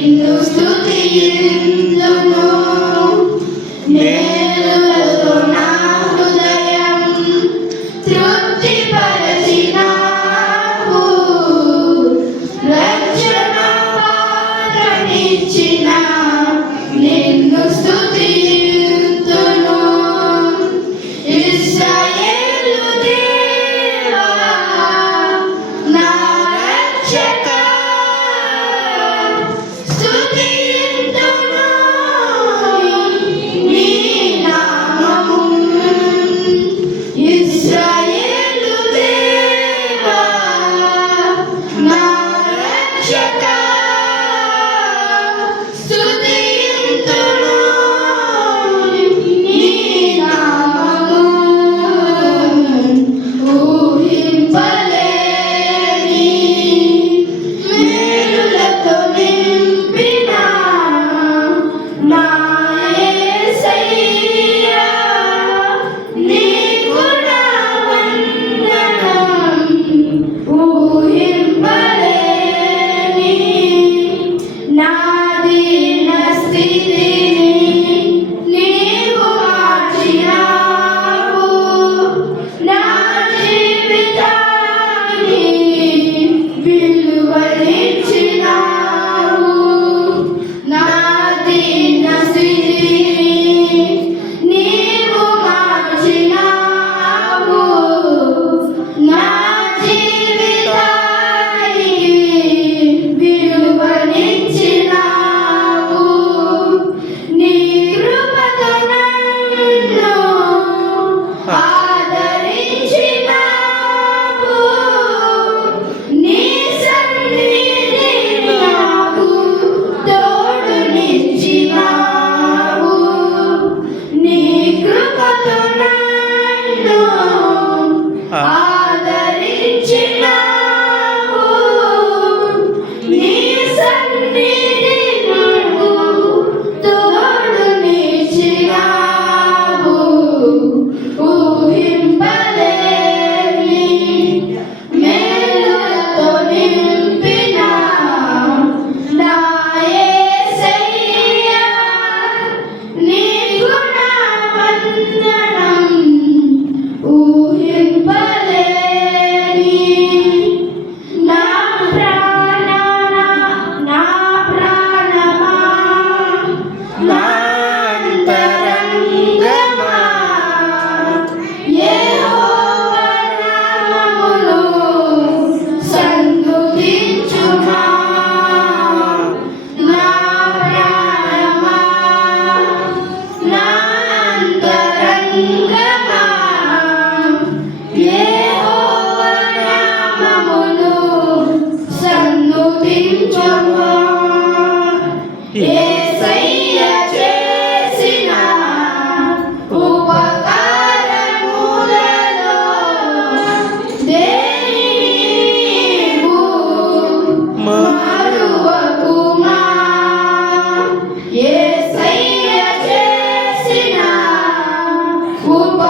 windows looking in. culpa.